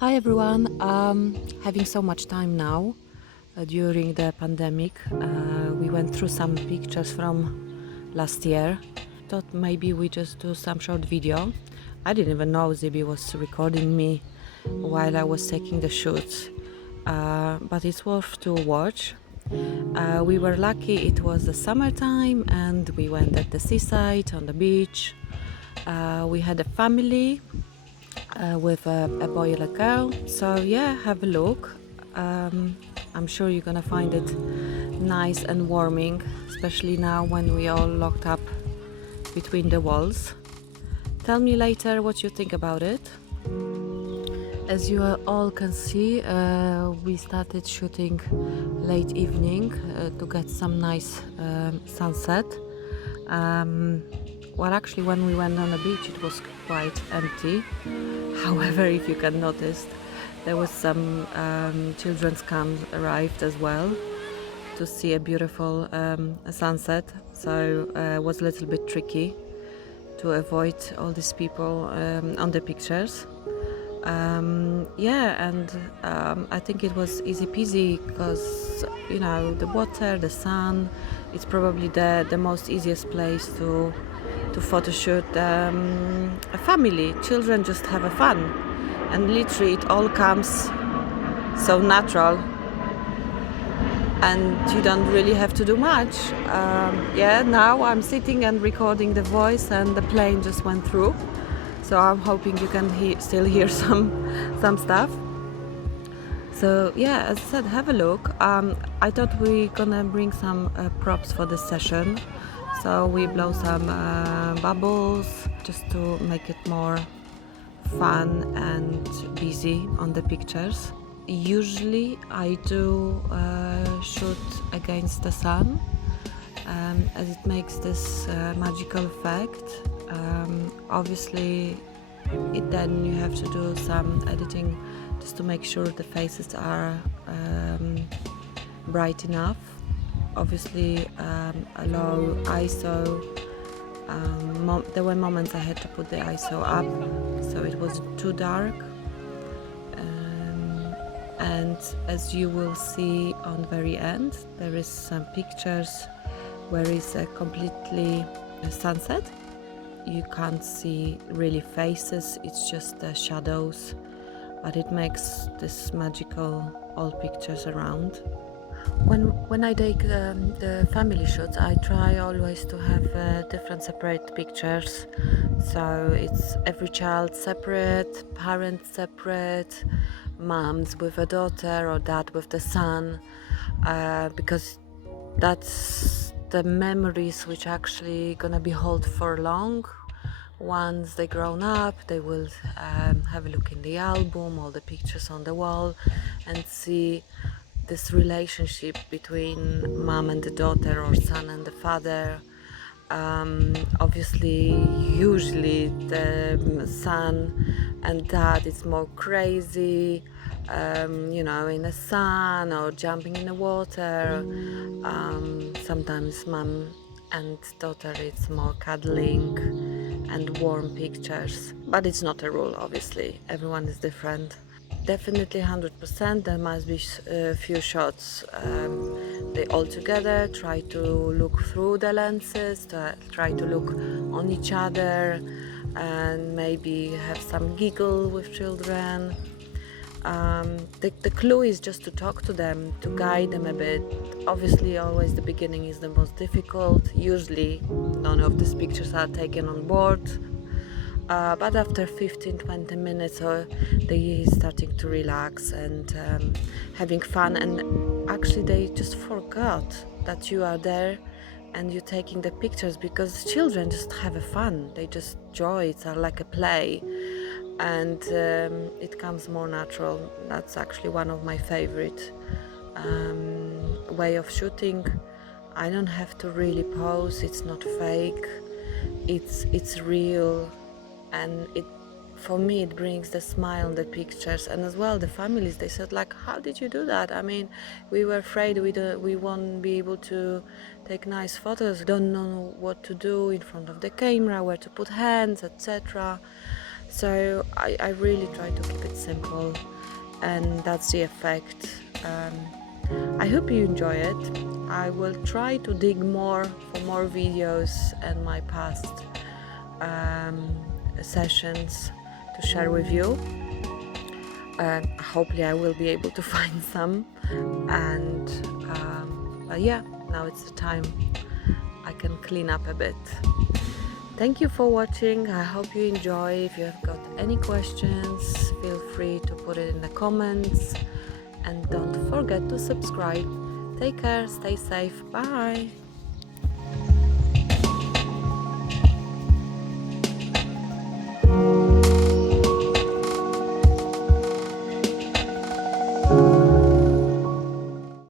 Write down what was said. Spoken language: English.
Hi everyone. Having so much time now during the pandemic, we went through some pictures from last year. Thought maybe we just do some short video. I didn't even know Zibi was recording me while I was taking the shoots, but it's worth to watch. We were lucky it was the summertime and we went at the seaside on the beach. We had a family with a boy and a girl. So yeah, have a look. I'm sure you're gonna find it nice and warming, especially now when we all locked up between the walls. Tell me later what you think about it. As you all can see, we started shooting late evening to get some nice sunset. Well, actually, when we went on the beach, it was quite empty. However, if you can notice, there was some children's camp arrived as well to see a beautiful sunset. So it was a little bit tricky to avoid all these people on the pictures. Yeah, and I think it was easy peasy because the water, the sun, it's probably the most easiest place to photo shoot a family. Children just have a fun, and literally it all comes so natural, and you don't really have to do much. Yeah, now I'm sitting and recording the voice, and the plane just went through. So I'm hoping you can still hear some stuff. So yeah, as I said, have a look. I thought we're gonna bring some props for this session. So we blow some bubbles just to make it more fun and busy on the pictures. Usually I do shoot against the sun as it makes this magical effect. Obviously then you have to do some editing just to make sure the faces are bright enough. Obviously a low ISO. There were moments I had to put the ISO up so it wasn't too dark. And as you will see on the very end, there is some pictures where it's a completely sunset. You can't see really faces, it's just the shadows, but it makes this magical all pictures around. When I take the family shots, I try always to have different separate pictures. So it's every child separate, parents separate, moms with a daughter or dad with the son, because that's the memories which actually gonna be held for long. Once they grown up, they will have a look in the album, all the pictures on the wall, and see this relationship between mom and the daughter or son and the father. Obviously, usually the son and dad is more crazy, in the sun or jumping in the water. Sometimes mom and daughter it's more cuddling and warm pictures, but it's not a rule. Obviously, everyone is different. Definitely 100%. There must be a few shots. They all together try to look through the lenses, try to look on each other, and maybe have some giggle with children. The clue is just to talk to them, to guide them a bit. Obviously, always the beginning is the most difficult. Usually, none of these pictures are taken on board. But after 15-20 minutes they starting to relax and having fun, and actually they just forgot that you are there and you're taking the pictures, because children just have a fun, they just joy, it's like a play, and it comes more natural. That's actually one of my favorite way of shooting. I don't have to really pose, it's not fake, it's real, and for me it brings the smile on the pictures. And as well the families, they said like, how did you do that? I mean, we were afraid we won't be able to take nice photos, don't know what to do in front of the camera, where to put hands, etc. So I really try to keep it simple, and that's the effect. I hope you enjoy it. I will try to dig more for more videos and my past sessions to share with you. Hopefully I will be able to find some, and but yeah, now it's the time I can clean up a bit. Thank you for watching. I hope you enjoy. If you have got any questions, feel free to put it in the comments, and don't forget to subscribe. Take care, stay safe, bye.